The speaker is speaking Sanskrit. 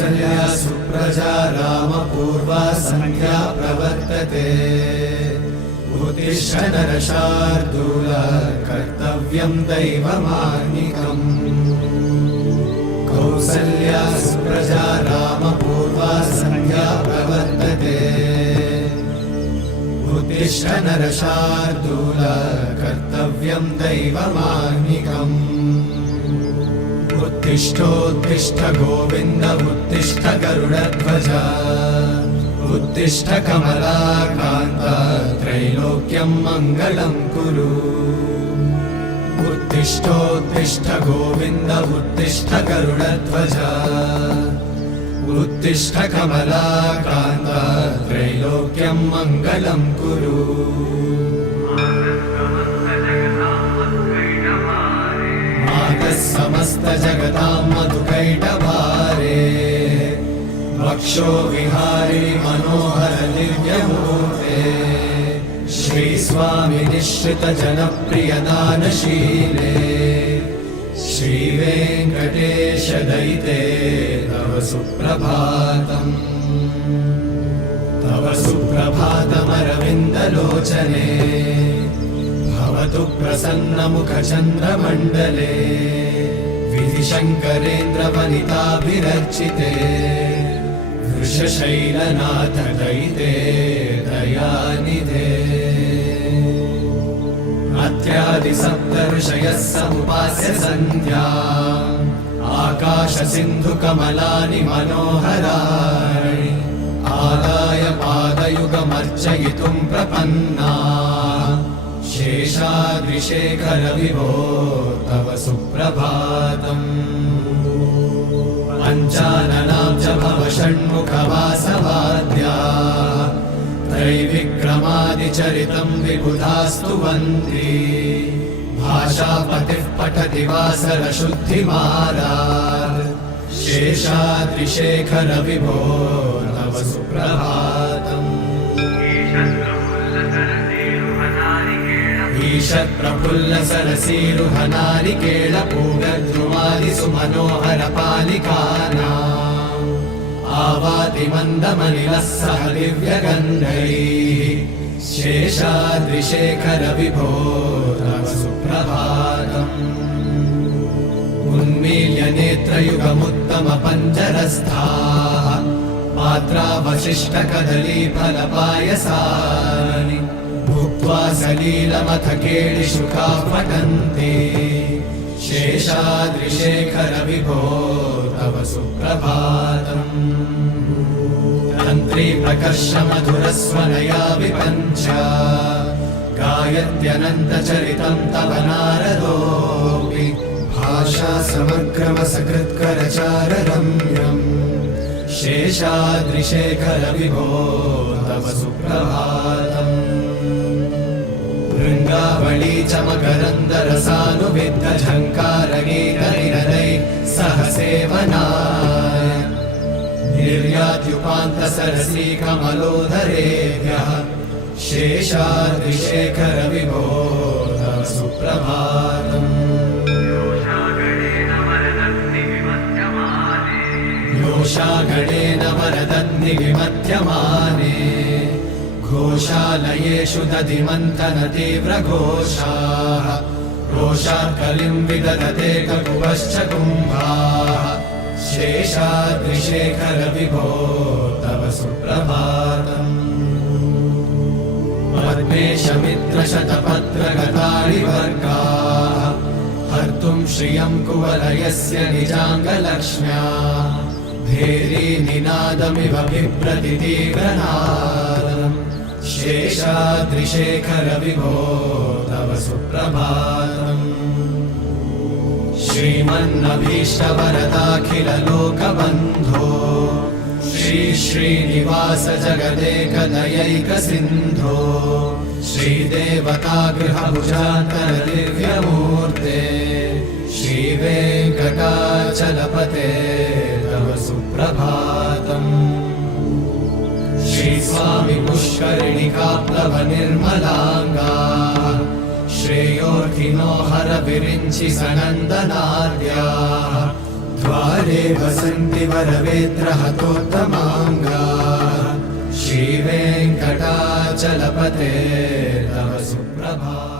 कौसल्या सुप्रजा रामपूर्वा सन्ध्या प्रवर्तते उत्तिष्ठ नरशार्दूल कर्तव्यं दैवमान्निकम् कौसल्या सुप्रजा रामपूर्वा सन्ध्या प्रवर्तते उत्तिष्ठ नरशार्दूल कर्तव्यं दैवमान्निकम् उत्तिष्ठोत्तिष्ठ गोविन्द उत्तिष्ठ गरुडध्वज उत्तिष्ठ कमलाकान्त त्रैलोक्यं मङ्गलं कुरु उत्तिष्ठोत्तिष्ठ गोविन्द उत्तिष्ठ गरुडध्वज उत्तिष्ठ कमलाकान्त त्रैलोक्यं मङ्गलं कुरु मातः समस्त जगतां मधुकैटभारे वक्षो विहारिणि मनोहर दिव्यमूर्ते श्रीस्वामि निश्रित जनप्रिय दानशीले श्रीवेङ्कटेश दयिते तव सुप्रभातम् तव सुप्रभातमरविन्दलोचने भवतु प्रसन्नमुखचन्द्रमण्डले विधिशङ्करेन्द्रवनिताभिरर्चिते वृषशैलनाथ दयिते दयानिधे अत्यादिसप्तऋषयः समुपास्य सन्ध्या आकाशसिन्धुकमलानि मनोहराणि आदाय पादयुगमर्चयितुं प्रपन्ना शेषाद्रिशेखर विभो तव सुप्रभातम् पञ्चाननां च भव षण्मुखवासवाद्या त्रैविक्रमादिचरितं विबुधास्तुवन्ति भाषापतिः पठति वासरशुद्धिमारात् शेषाद्रिशेखर विभो तव सुप्रभातम् ईषत्प्रफुल्ल सरसीरुहनारिकेळ पूगद्रुमादिसुमनोहर पालिकानाम् आवाति मन्दमनिलः सह दिव्यगन्धैः शेषाद्रिशेखर विभो तव सुप्रभातम् उन्मील्य नेत्रयुगमुत्तमपञ्जरस्थाः पात्रावशिष्टकदलीफलपायसानि भुक्त्वा सलीलमथ केळिशुकाः पठन्ति शेषाद्रिशेखर विभो तव सुप्रभातम् तन्त्री प्रकर्ष मधुरस्वनया विपञ्च गायत्यनन्तचरितं तव नारदोऽपि भाषा समग्रमसकृत्करचाररम्यम् शेषाद्रिशेखर विभो तव सुप्रभातम् भृङ्गावळी च मकरन्दरसानुविद्धझङ्कारगीतनिरदैः सह सेवनाय निर्यात्युपान्तसरसी कमलोदरेभ्यः शेषाद्रिशेखर विभो तव सुप्रभातम् योषागणेन वरदन्निविमध्यमाने घोषालयेषु दधिमन्थनतीव्रघोषाः रोषाकलिं विदधते ककुवश्च कुम्भाः शेषाद्रिशेखर विभो तव सुप्रभातम् पद्मेशमित्रशतपत्रगतानि वर्गाः हर्तुं श्रियं कुवलयस्य निजाङ्गलक्ष्म्या भेरीनिनादमिव बिभ्रति तीव्रनादम् शेषाद्रिशेखर विभो तव सुप्रभातम् श्रीमन्नभीष्टवरदाखिललोकबन्धो श्री श्रीनिवास जगदेकदयैकसिन्धो श्रीदेवतागृहभुजान्तर दिव्यमूर्ते श्रीवेङ्कटाचलपते तव सुप्रभातम् श्रीस्वामि पुष्करिणिकाप्लवनिर्मलाङ्गा श्रेयोर्थिनो हर विरिञ्चि सनन्दनाद्याः द्वारे वसन्ति वरवेत्रहतोत्तमाङ्गाः श्रीवेङ्कटाचलपते तव सुप्रभातम्।